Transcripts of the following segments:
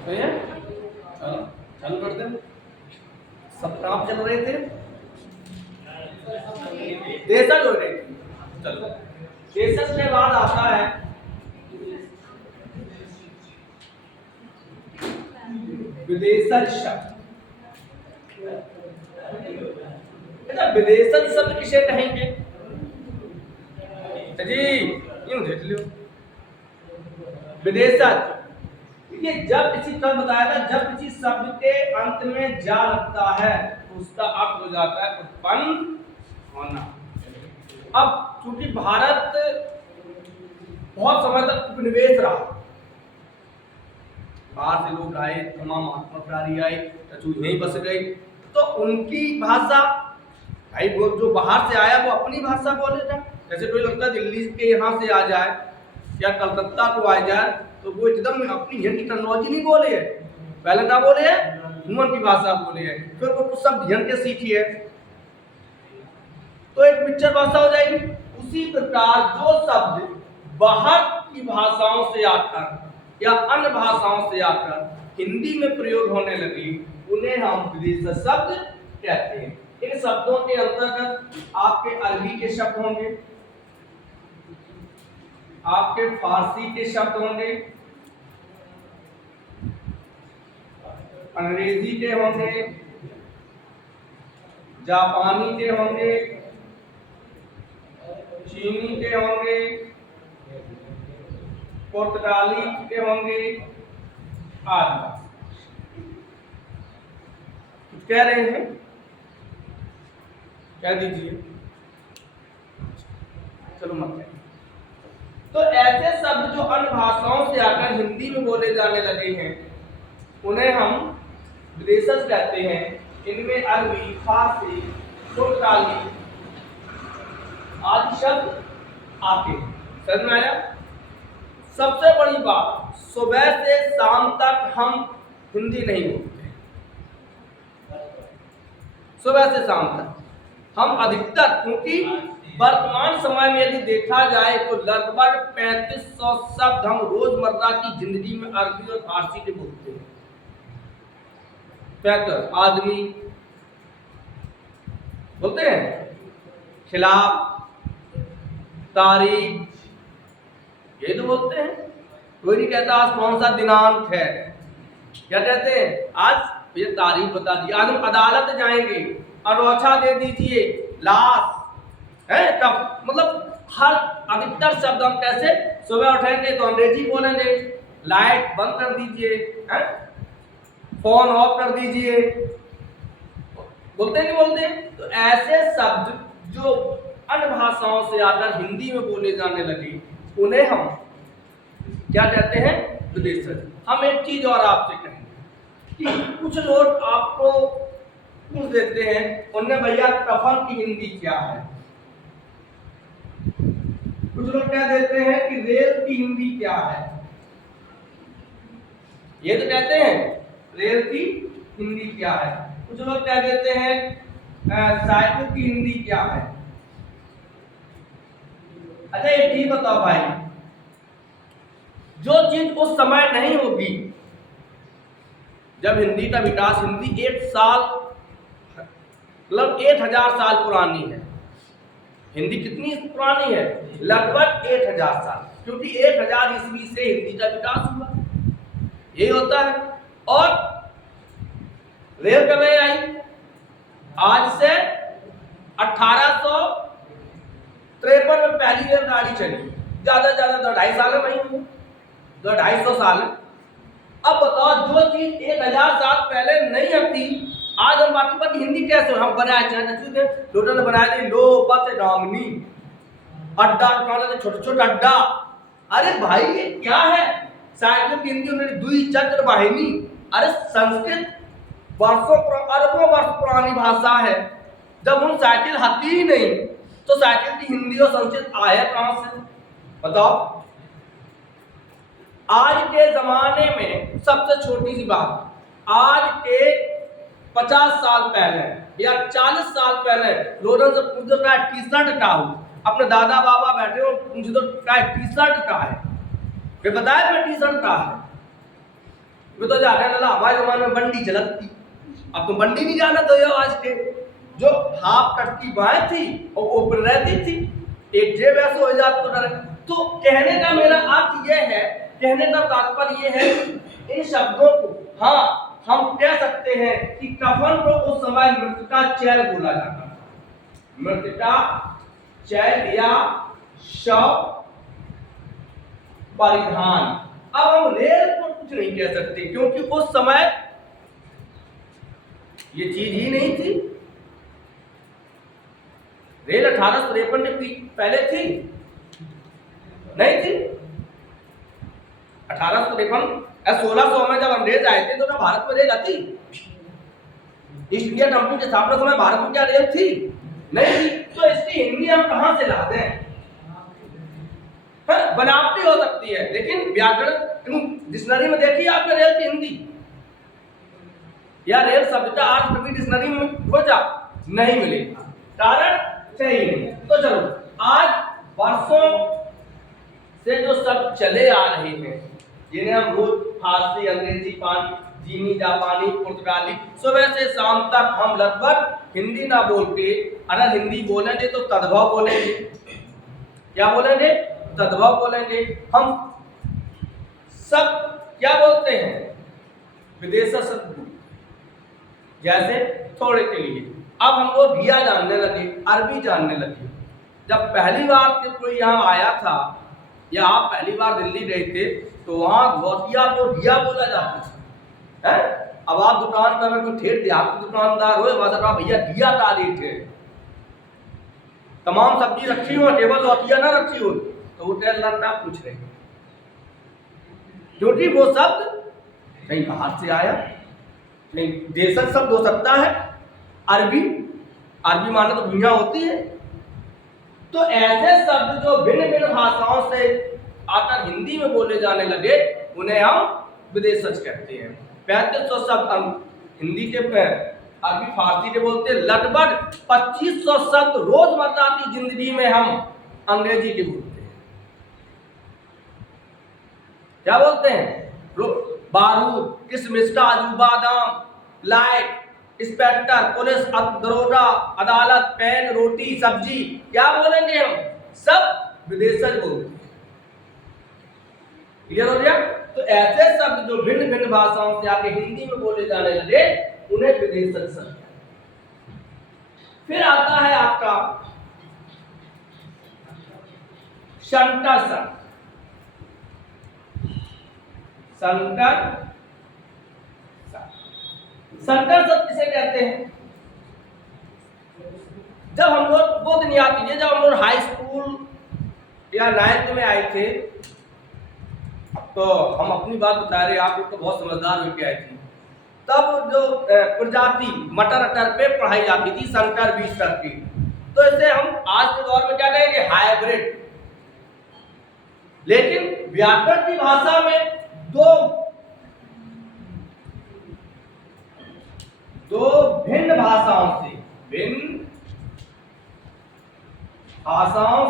तो ये चलो चालू कर दे। सब काम चल रहे थे, देशज हो रही थी। चलो देशज के बाद आता है विदेशज शब्द। विदेशज शब्द किसे कहेंगे जी? यूं देख लो, विदेशज ये जब किसी का बताया था, जब किसी शब्द के अंत में जा लगता है तो उसका अर्थ हो जाता है उत्पन्न होना। अब चूंकि भारत बहुत समय तक उपनिवेश रहा, बाहर से लोग आए, तमाम आत्मकारी आए, तो यहीं बस गए, तो उनकी भाषा भाई वो जो बाहर से आया वो अपनी भाषा बोलेगा। जैसे कोई लगता है दिल्ली के यहाँ से आ जाए या कलकत्ता को आ जाए तो वो एकदम अपनी हिंदी टेक्नोलॉजी नहीं बोले है, पहले क्या बोले है, हुमन की भाषा बोले है, फिर वो कुछ शब्द ध्यान के सीखी है तो एक पिक्चर भाषा हो जाएगी। उसी प्रकार जो शब्द बाहर की भाषाओं से आकर या अन्य भाषाओं से आकर हिंदी में प्रयोग होने लगी उन्हें हम विदेशी शब्द कहते हैं। इन शब्दों के अंतर्गत आपके अरबी के शब्द होंगे, आपके फारसी के शब्द होंगे, अंग्रेजी के होंगे, जापानी के होंगे, चीनी के होंगे, पुर्तगाली के होंगे आदि। कुछ कह रहे हैं, कह दीजिए। चलो मत। तो ऐसे शब्द जो अन्य भाषाओं से आकर हिंदी में बोले जाने लगे हैं उन्हें हम विदेशज कहते हैं। इनमें अरबी, फारसी, पुर्तगाली आदि शब्द आते हैं। समझ में आया? सबसे बड़ी बात, सुबह से शाम तक हम हिंदी नहीं बोलते। सुबह से शाम तक हम अधिकतर, क्योंकि वर्तमान समय में यदि देखा जाए तो लगभग 3500 शब्द हम रोजमर्रा की जिंदगी में अरबी और फारसी के बोलते हैं। 35 आदमी बोलते हैं, खिलाफ, तारीख, ये तो बोलते हैं। कोई नहीं कहता आज कौन सा दिनांक है, क्या कहते हैं, आज ये तारीख बता दी, आज हम अदालत जाएंगे, अरोछा दे दीजिए, लाश है तब, मतलब हर अधिकतर शब्द हम कैसे, सुबह उठेंगे तो अंग्रेजी बोलेंगे, लाइट बंद कर दीजिए, है फोन ऑफ कर दीजिए, बोलते नहीं बोलते? तो ऐसे शब्द जो अन्य भाषाओं से आकर हिंदी में बोले जाने लगे उन्हें हम क्या कहते हैं, विदेशज। हम एक चीज और आपसे कहेंगे कि कुछ लोग आपको पूछ देते हैं, उन्हें भैया कफन की हिंदी क्या है? कुछ लोग कह देते हैं कि रेल की हिंदी क्या है? ये तो कहते हैं रेल की हिंदी क्या है। कुछ लोग कह देते हैं साइकिल की हिंदी क्या है। अच्छा ये ठीक बताओ भाई, जो चीज उस समय नहीं होगी, जब हिंदी का विकास, हिंदी 1 साल मतलब 1000 साल पुरानी है। हिंदी कितनी पुरानी है? लगभग 1000 साल, क्योंकि 1000 ईस्वी से हिंदी का विकास हुआ, यही होता है। और रेल कब आई? आज से 1853 में पहली रेलगाड़ी चली, ज्यादा ज्यादा 2-2.5 साल है भाई, 200-250 साल है। अब बताओ, जो चीज 1000 साल पहले नहीं आती, आज हम बाकी बात हिंदी कैसे हम बनाए चाहे लोटन ने बनाया थी लो बस डांगनी अड्डा, छोटे छोटे अड्डा। अरे भाई ये क्या है? साइकिल की हिंदी उन्होंने दुई चक्र वाहिनी। अरे संस्कृत वर्षों अरबों वर्ष पुरानी भाषा है, जब हम साइकिल आती ही नहीं तो साइकिल की हिंदी और संस्कृत आया कहां से? बताओ। आज के जमाने में सबसे छोटी सी बात, आज के 50 साल पहले या 40 साल पहले लोगों से पूछो क्या टी शर्ट का हो, अपने दादा बाबा बैठे हो पूछो तो क्या टी शर्ट का है, वे बताए मैं टी शर्ट का है। वो तो जाकर ना हमारे जमाने में बंडी चलत थी, अब तुम बंडी नहीं जाना तो ये आज के जो हाफ कट की बाएं थी और ऊपर रहती थी, एक जेब ऐसे हो जाता तो डर। तो कहने का मेरा अर्थ यह है, कहने का तात्पर्य यह है, इन शब्दों को हाँ हम कह सकते हैं कि कफन को उस समय मृतका चैल बोला जाता था, मृतका चैल या शव परिधान। अब हम रेल को कुछ नहीं कह सकते क्योंकि उस समय ये चीज ही नहीं थी। रेल 1853 के पहले थी नहीं थी। 1853 1600 में जब अंग्रेज आए थे तो ना भारत में रेल आती, ईस्ट इंडिया कंपनी के स्थापना समय भारत में क्या रेल थी नहीं थी। तो इसकी हिंदी हम कहां से ला दें? बनावटी हो सकती है लेकिन व्याकरण डिक्शनरी में देखिए आपने रेल की हिंदी या रेल शब्द का अर्थ कभी डिक्शनरी में खोजा नहीं मिलेगा, कारण सही नहीं। तो चलो आज वर्षों से जो शब्द चले आ रहे हैं जिन्हें हम रोज फारसी, अंग्रेजी, चीनी, जापानी, पुर्तगाली, सुबह से शाम तक हम लगभग हिंदी ना बोल के, अगर हिंदी बोलेंगे तो तद्भव बोलेंगे। क्या बोलेंगे? तद्भव बोलेंगे। हम सब क्या बोलते हैं? विदेशी शब्द, जैसे थोड़े के लिए अब हम लोग भिया जानने लगे, अरबी जानने लगे। जब पहली बार कोई यहाँ आया था या आप पहली बार दिल्ली गए थे तो वहाँ घोटिया को भिया बोला जाता था, है? अब आप दुकान पर अगर कोई ठेठ देहात के दुकानदार हो, बात भैया भिया का रेट है, तमाम सब्जी रखी हो, केवल रोटियां ना रखी हो, तो वो टेलर पूछ रहे क्योंकि वो शब्द कहीं बाहर से आया, नहीं देशज शब्द हो सकता है, अरबी, अरबी माने तो दुनिया होती है। तो ऐसे शब्द जो भिन्न भिन्न भाषाओं से आकर हिंदी में बोले जाने लगे उन्हें हम विदेशज कहते हैं। 3500 शब्द हम हिंदी के अरबी फारसी के बोलते हैं, लगभग 2500 शब्द रोजमर्रा की जिंदगी में हम अंग्रेजी के बोलते हैं। क्या बोलते हैं? बारूद, किशमिश, काजू, बादाम, लाइट, इंस्पेक्टर, पुलिस, दरोगा, अदालत, पेन, रोटी, सब्जी, क्या बोलेंगे हम? सब विदेशज बोलते हैं। क्लियर हो गया? तो ऐसे शब्द जो भिन्न भिन्न भाषाओं से आके हिंदी में बोले जाने लगे उन्हें विदेशज शब्द। फिर आता है आपका संकर शब्द। संकर शब्द किसे कहते हैं? जब हम लोग वो दिन याद कीजिए जब हम लोग हाई स्कूल या 9th में आए थे, तो हम अपनी बात बता रहे, आप लोग तो बहुत समझदार होकर आए थे। तब जो प्रजाति मटर अटर पे पढ़ाई जाती थी, संकर बीज की, तो इसे हम आज के दौर में क्या कहेंगे? हाइब्रिड। लेकिन व्याकरण की भाषा में दो भिन्न भाषाओं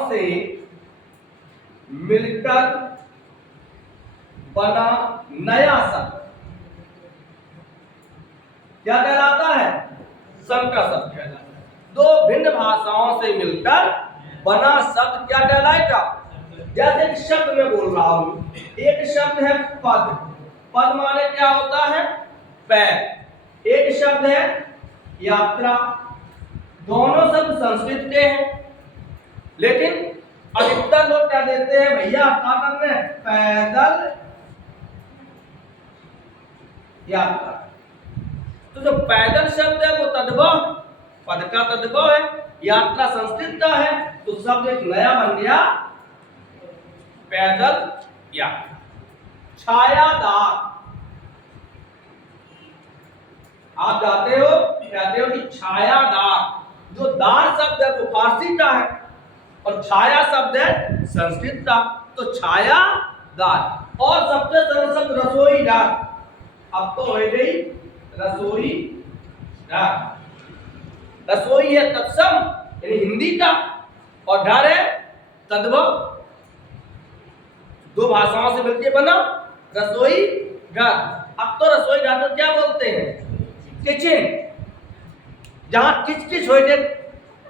से मिलकर बना नया शब्द क्या कहलाता है? संकर शब्द कहलाता है। दो भिन्न भाषाओं से मिलकर बना शब्द क्या कहलाएगा? जैसे एक शब्द में बोल रहा हूं, एक शब्द है पद, पद माने क्या होता है? पैर। एक शब्द है यात्रा, दोनों शब्द संस्कृत के हैं, लेकिन अधिकतर लोग क्या देते हैं? भैया क्या करते हैं? पैदल यात्रा। तो जो पैदल शब्द है वो तद्भव, पद का तद्भव है, यात्रा संस्कृत का है, तो शब्द एक नया बन गया पैदल यात्रा। छायादार, आप जाते हो कहते हो कि छायादार, जो दार शब्द है वो फारसी का है और छाया शब्द है संस्कृत का, तो छायादार। और सबसे सरल शब्द रसोईदार, अब तो हो गई रसोईदार। रसोई है तत्सम यानी हिंदी का और डर है तद्भव, दो भाषाओं से मिलकर बना रसोई घर। अब तो रसोई घर को क्या बोलते हैं? किचन। जहां किच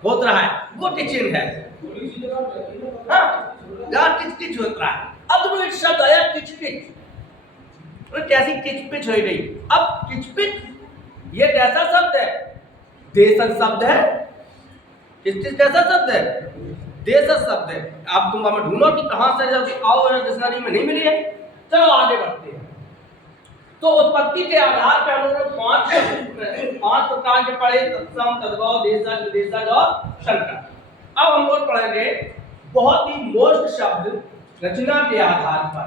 होत रहा है वो किचन है। हाँ, जहां किच होत रहा है। अब तो एक शब्द आया किचपिच, कैसी किचपिच हो गई। अब किचपिच ये कैसा शब्द है? देशज शब्द है। किचपिच कैसा शब्द है? देशज शब्द है। आप तुम हमें ढूंढो कि कहां से जब आओ डिक्शनरी में नहीं मिली है। चलो आगे बढ़ते हैं। तो उत्पत्ति के आधार पर हम लोग पांच प्रकार के पढ़े, तत्सम, तद्भव, देशज, विदेशज और संकर। अब हम लोग पढ़ेंगे बहुत ही मोस्ट शब्द रचना के आधार पर।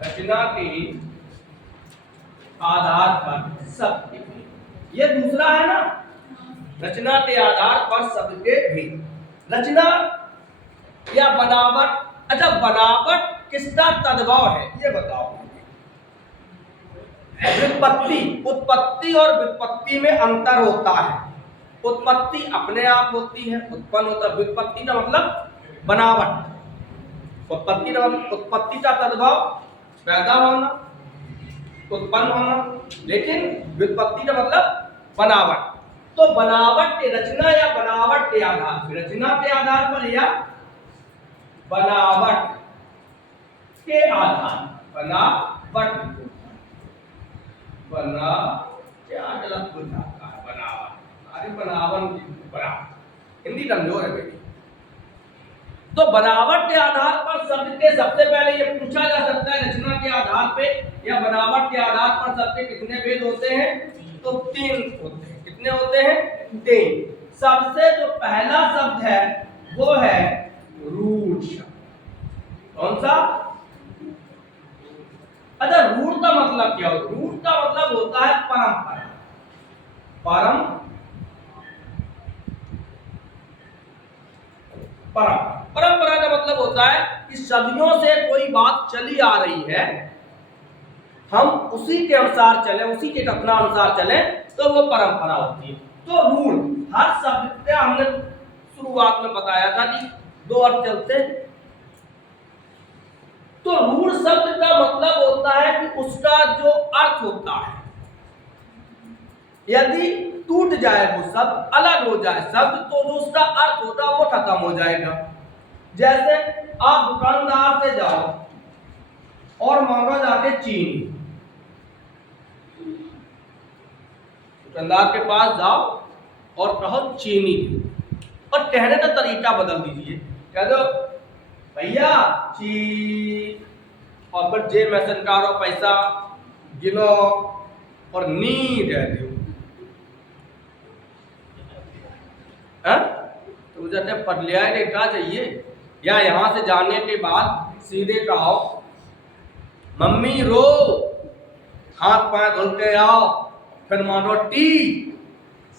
रचना के आधार पर शब्द के भेद, ये दूसरा है ना, रचना के आधार पर शब्द के भेद। रचना या बनावट। अच्छा, बनावट किसका तद्भव है ये बताओ। व्युत्पत्ति, उत्पत्ति और व्युत्पत्ति में अंतर होता है। उत्पत्ति अपने आप होती है, उत्पन्न होता है। व्युत्पत्ति का मतलब बनावट। उत्पत्ति का तद्भव पैदा होना, उत्पन्न होना, लेकिन व्युत्पत्ति का मतलब बनावट। तो बनावट के, रचना या बनावट के आधार पर, रचना के आधार पर या बनावट के आधार, बनावट बना क्या गलत हो जाता है? बनावट, अरे बनावन की बनावट, हिंदी कमजोर है मेरी। तो बनावट के आधार पर शब्द के, सबसे पहले ये पूछा जा सकता है रचना के आधार पे या बनावट के आधार पर शब्द के कितने भेद होते हैं? तो 3 होते हैं। कितने होते हैं? 3। सबसे जो पहला शब्द है वो है रूढ़ शब्द। कौन सा? अच्छा, रूढ़ का मतलब क्या होता है? रूढ़ का मतलब होता है परंपरा। परंपरा का मतलब होता है कि सदियों से कोई बात चली आ रही है, हम उसी के अनुसार चले, उसी के कथनानुसार चले, तो वो परंपरा होती है। तो रूढ़, हर शब्द का हमने शुरुआत में बताया था कि 2 अर्थ चलते हैं। तो रूढ़ शब्द का मतलब होता है कि उसका जो अर्थ होता है, यदि टूट जाए वो शब्द, अलग हो जाए शब्द, तो जो उसका अर्थ होता है वो खत्म हो जाएगा। जैसे आप दुकानदार से जाओ और मांगो जाके चीनी, दुकानदार के पास जाओ और कहो चीनी, और कहने का तरीका बदल दीजिए, कह दो भैया ची, और फिर जेब में से निकालो पैसा, गिनो और नी दे दो। तो जैसे पटलिया क्या चाहिए, या यहां से जाने के बाद सीधे कहो मम्मी रो, हाथ पैर धुल के आओ, फिर मानो टी।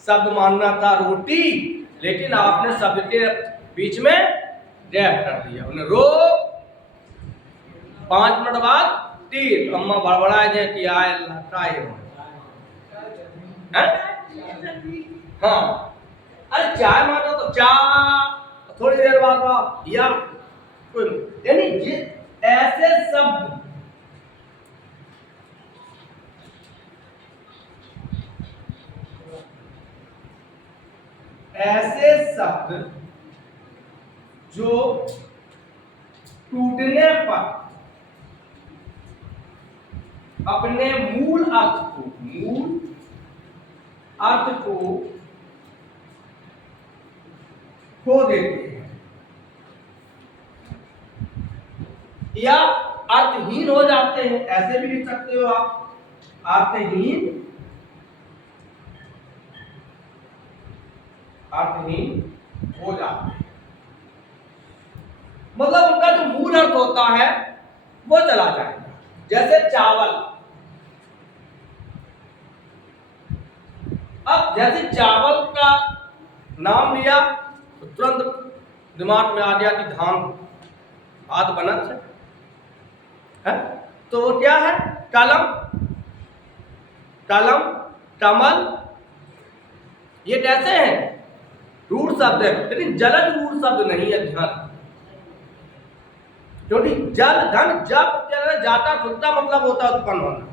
शब्द मानना था रोटी, लेकिन आपने शब्द के बीच में गैप कर दिया। उन्हें रो, 5 मिनट बाद टी, अम्मा बड़बड़ाए जाए कि आए लटाए हो। हाँ, अरे चाय मानो तो चाय, थोड़ी देर बाद या कोई, यानी ये ऐसे शब्द, ऐसे शब्द जो टूटने पर अपने मूल अर्थ को खो देते हैं या अर्थहीन हो जाते हैं। ऐसे भी लिख सकते हो आप, अर्थहीन हो जाते हैं, मतलब उनका जो मूल अर्थ होता है वो चला जाएगा। जैसे चावल, अब जैसे चावल का नाम लिया तो तुरंत दिमाग में आ गया कि धान भात बनत है? तो वो क्या है? कलम, कमल, ये कैसे हैं? रूढ़ शब्द है, लेकिन जलद रूढ़ शब्द नहीं है। ध्यान, क्योंकि जल धन जब जाता खुलता मतलब होता है उत्पन्न होना।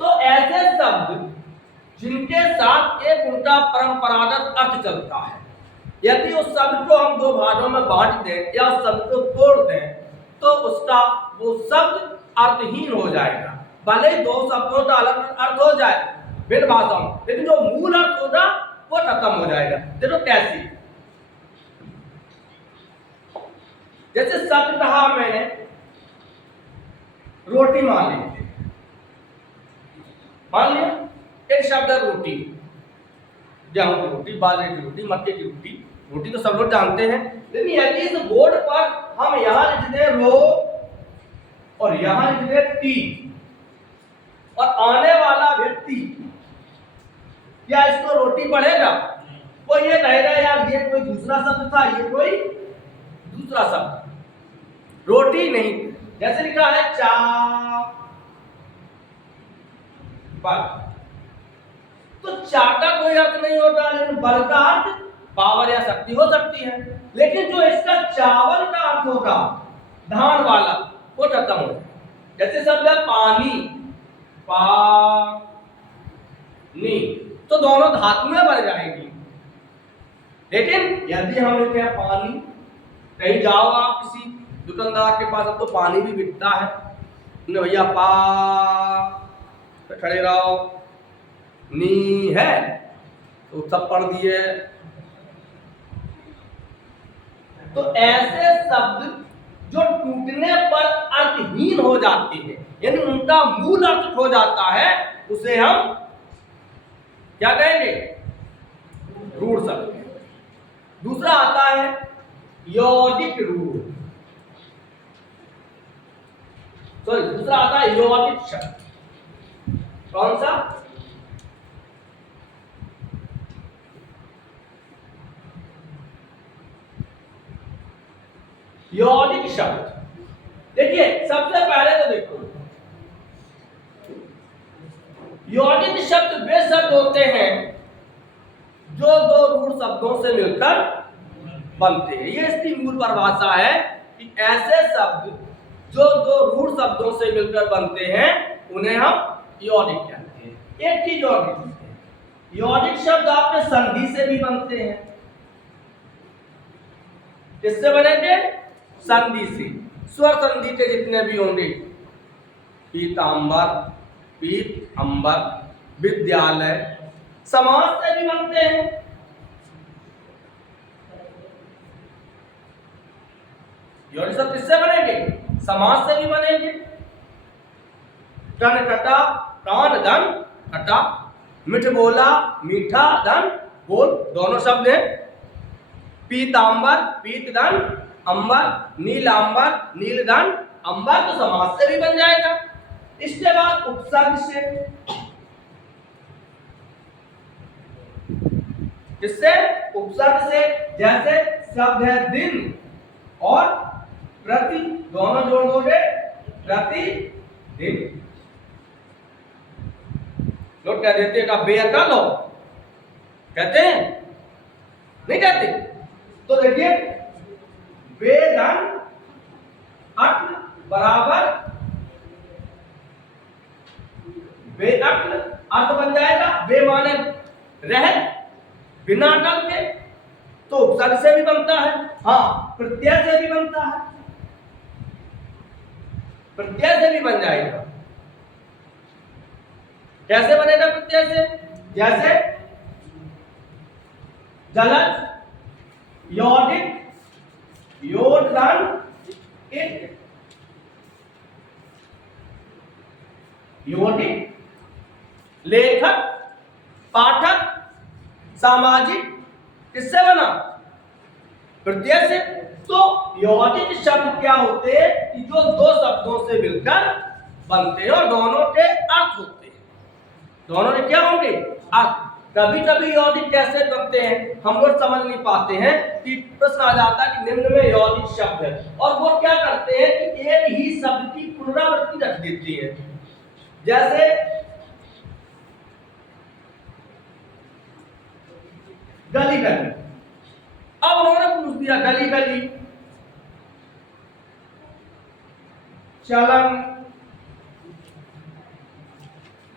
तो ऐसे शब्द जिनके साथ एक उनका परंपरागत अर्थ चलता है, यदि उस शब्द को हम दो भागों में बांट दें या उस शब्द को तोड़ दें तो उसका वो शब्द अर्थहीन हो जाएगा। भले ही दो शब्दों का अलग अर्थ हो जाए भिन्न भाषाओं में, लेकिन जो मूल अर्थ होगा वो खत्म हो जाएगा। देखो कैसी, जैसे शब्द कहा मैंने रोटी, मान लीजिए, मान लिया एक शब्द है रोटी, गेहूं की रोटी, बाजरे की रोटी, मक्के की रोटी। रोटी तो सब लोग जानते हैं, लेकिन यदि इस बोर्ड पर हम यहां लिख दें रो और यहां लिख दें टी, और आने वाला व्यक्ति क्या इसको रोटी पढ़ेगा? वो ये कहेगा यार ये कोई दूसरा शब्द था, ये कोई दूसरा शब्द, रोटी नहीं। जैसे लिखा है चा पर, तो चा का कोई अर्थ नहीं होता, लेकिन बल का अर्थ पावर या शक्ति हो सकती है। लेकिन जो इसका चावल का अर्थ होगा धान वाला वो खत्म हो जाए। जैसे शब्द है पानी, पानी, तो दोनों धातुएं बन जाएंगी। लेकिन यदि हम लिखते हैं पानी, कहीं जाओ आप किसी दुकानदार के पास, अब तो पानी भी बिकता है, भैया पा तो खड़े रहो, नी है तो सब पढ़ दिए। तो ऐसे शब्द जो टूटने पर अर्थहीन हो जाते हैं, यानी उनका मूल अर्थ खो जाता है, उसे हम क्या कहेंगे? रूढ़ शब्द। दूसरा आता है यौगिक रूढ़, सॉरी दूसरा आता है यौगिक शब्द। कौन सा? यौगिक शब्द। देखिए सबसे पहले तो देखो, यौगिक शब्द वे शब्द होते हैं जो दो रूढ़ शब्दों से मिलकर बनते हैं। ये इसकी मूल परिभाषा है कि ऐसे शब्द जो दो रूढ़ शब्दों से मिलकर बनते हैं उन्हें हम यौगिक कहते हैं। एक चीज और भी, यौगिक शब्द आपके संधि से भी बनते हैं। किससे बनेंगे? संधि से। स्वर संधि के जितने भी होंगे, पीतांबर, पीत अंबर, विद्यालय, समास से भी बनते हैं। यौगिक शब्द किससे बनेंगे? समास से भी बनेंगे। टन कटा, कान धन कटा, मिठ बोला, मीठा धन बोल, दोनों शब्द हैं। पीतांबर, पीत धन अंबर, नीलांबर, नील धन अंबर, तो समास से भी बन जाएगा। इसके बाद उपसर्ग से, किससे? उपसर्ग से। जैसे शब्द है दिन और प्रति, दोनों जोड़ दोगे प्रति दिन। लोग क्या देते हैं का बेअकल हो, कहते हैं? नहीं कहते। तो देखिए बेधन अक्ल बराबर बेअक्ल अर्थ बन जाएगा। बे माने रह, बिना अकल के, तो उपसर्ग से भी बनता है। हाँ, प्रत्यय से भी बनता है, प्रत्यय से भी बन जाएगा। कैसे बनेगा प्रत्यय से? जैसे जलज, यौगिक, योगदान, एक यौगिक, लेखक, पाठक, सामाजिक, किससे बना? प्रत्यय से। तो यौगिक शब्द क्या होते हैं कि जो दो शब्दों से मिलकर बनते हैं और दोनों के अर्थ होते हैं। दोनों के क्या होंगे? अर्थ। कभी कभी यौगिक कैसे बनते हैं हम लोग समझ नहीं पाते हैं कि प्रश्न आ जाता है कि निम्न में यौगिक शब्द है, और वो क्या करते हैं कि एक ही शब्द की पुनरावृत्ति रख देती है। जैसे गली गली, अब उन्होंने पूछ दिया गली गली, चलन,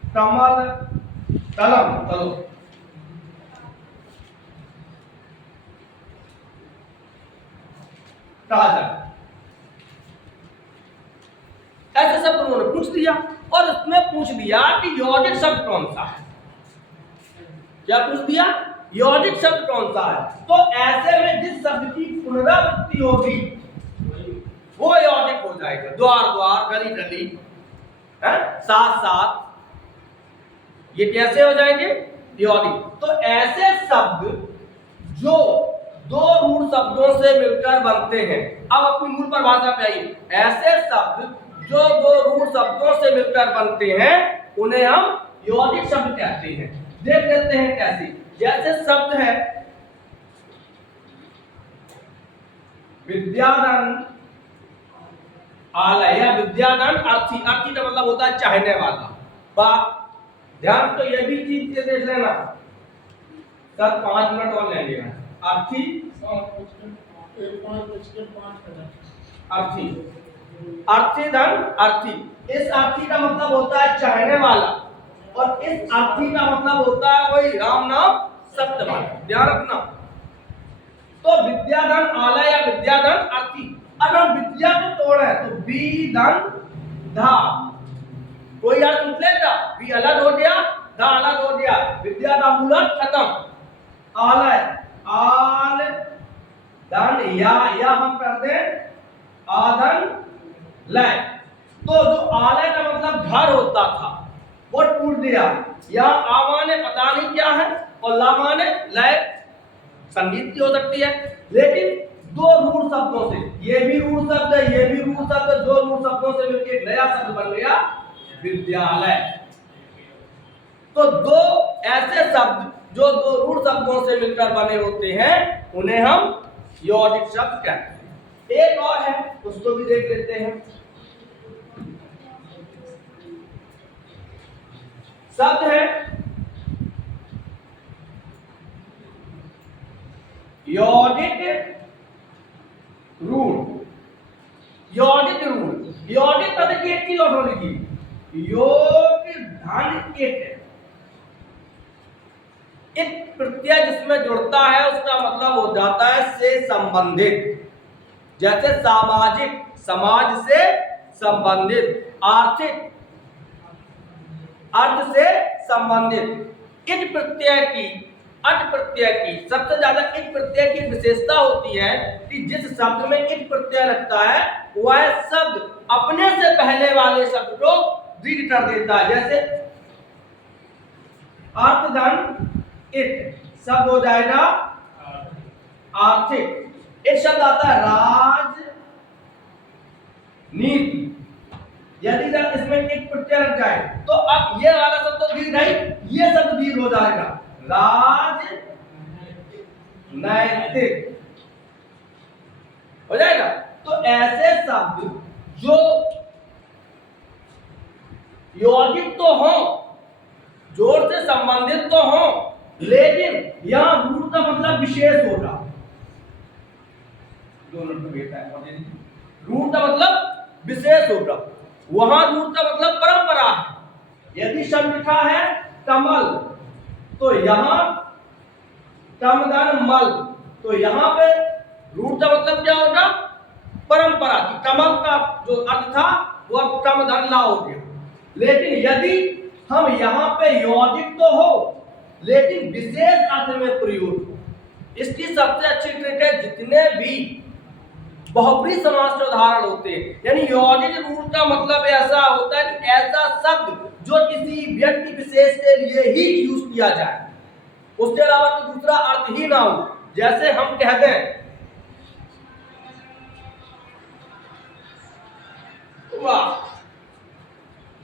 कमल, कलम, चलो कहा जाए। ऐसे शब्द उन्होंने पूछ दिया और उसमें पूछ दिया कि यौगिक शब्द कौन सा है। क्या पूछ दिया? यौगिक शब्द कौन सा है। तो ऐसे में जिस शब्द की पुनरावृत्ति होगी वो यौगिक हो जाएगा। द्वार द्वार, गली गली, साथ साथ, ये कैसे हो जाएंगे? यौगिक। तो ऐसे शब्द जो दो रूढ़ शब्दों से मिलकर बनते हैं, अब अपनी मूल परिभाषा पे आइए। ऐसे शब्द जो दो रूढ़ शब्दों से मिलकर बनते हैं उन्हें हम यौगिक शब्द कहते हैं। देख लेते हैं कैसे। जैसे शब्द है विद्याधन आलय या विद्याधन अर्थी। अर्थी का मतलब होता है चाहने वाला। बात ध्यान तो ये भी चीज के देख लेना सर, 5 मिनट और ले लेना। अर्थी, अर्थी, अर्थी धन अर्थी। इस अर्थी का मतलब होता है चाहने वाला और इस अर्थी का मतलब होता है वही राम नाम सत्य वाला। ध्यान रखना। तो विद्याधन आलय या विद्याधन अर्थी। अब हम विद्या को तोड़े तो बी धन धा, कोई अर्थ निकलेगा? बी अलग हो गया, धा अलग हो गया, विद्या का मूल अर्थ खत्म। आलय, आल धन या हम कर दें आधन लय। तो जो आलय का मतलब घर होता था वो टूट गया। यहाँ आ माने पता नहीं क्या है और ला माने लय, संगीत की हो सकती है। लेकिन दो रूढ़ शब्दों से, ये भी रूढ़ शब्द है, ये भी रूढ़ शब्द है, दो रूढ़ शब्दों से मिलकर एक नया शब्द बन गया विद्यालय। तो दो ऐसे शब्द जो दो रूढ़ शब्दों से मिलकर बने होते हैं उन्हें हम यौगिक शब्द कहते हैं। एक और है, उसको भी देख लेते हैं। शब्द है यौगिक रूढ़। यौगिक रूढ़, यौगिक पद की एक चीज और होने की, योग धन एक प्रत्यय जिसमें जुड़ता है उसका मतलब हो जाता है से संबंधित। जैसे सामाजिक, समाज से संबंधित, आर्थिक, अर्थ से संबंधित। इस प्रत्यय की, अट प्रत्यय की, सबसे ज्यादा इस प्रत्यय की विशेषता होती है कि जिस शब्द में इस प्रत्यय लगता है वह शब्द अपने से पहले वाले शब्द को दीर्घ कर देता है। जैसे अर्थधन इत शब्द हो जाएगा आर्थिक। एक शब्द आता है राजनीति। यदि जब इसमें एक प्रत्यय लग जाए तो अब ये वाला शब्द तो दीर्घ है, ये शब्द दीर्घ हो जाएगा राजनैतिक हो जाएगा। तो ऐसे शब्द जो यौगिक तो हो, जोर से संबंधित तो हो, लेकिन यहां रूढ़ का मतलब विशेष होगा। रूढ़ का मतलब विशेष होगा, वहां रूढ़ का मतलब परंपरा है। यदि शब्द लिखा है कमल तो यहां कमदन मल, तो यहां पे रूढ़ का मतलब क्या होगा? परंपरा की। कमल का जो अर्थ था वह कमदन ला हो गया। लेकिन यदि हम यहाँ पे यौगिक तो हो लेकिन विशेष अर्थ में प्रयोग हो, इसकी सबसे अच्छी ट्रिक है जितने भी बहुब्री समास के उदाहरण होते हैं, यानी यौगिक रूढ़ का मतलब ऐसा होता है कि ऐसा शब्द जो किसी व्यक्ति विशेष के लिए ही यूज किया जाए, उसके अलावा कोई दूसरा अर्थ ही ना हो। जैसे हम कहते हैं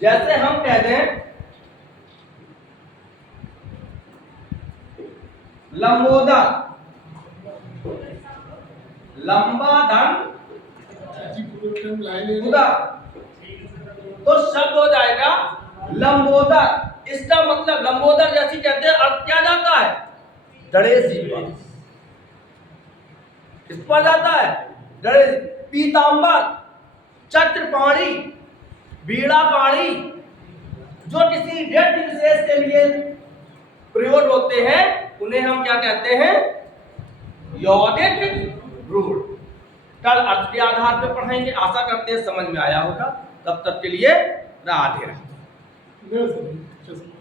जैसे हम कहते हैं लंबोदर, लंबा धन उदर, तो शब्द हो जाएगा लंबोदर। इसका मतलब लंबोदर जैसी कहते हैं, अर्थ क्या जाता है? दड़ेसी पर, किस पर जाता है? दड़ेसी। पीतांबर, छत्रपाणी, बीड़ापाणी, जो किसी व्यक्ति विशेष के लिए प्रयोग होते हैं उन्हें हम क्या कहते हैं? यौगिक रूढ़। कल अर्थ के आधार पर पढ़ेंगे, आशा करते हैं समझ में आया होगा। तब तक के लिए राधे राधे।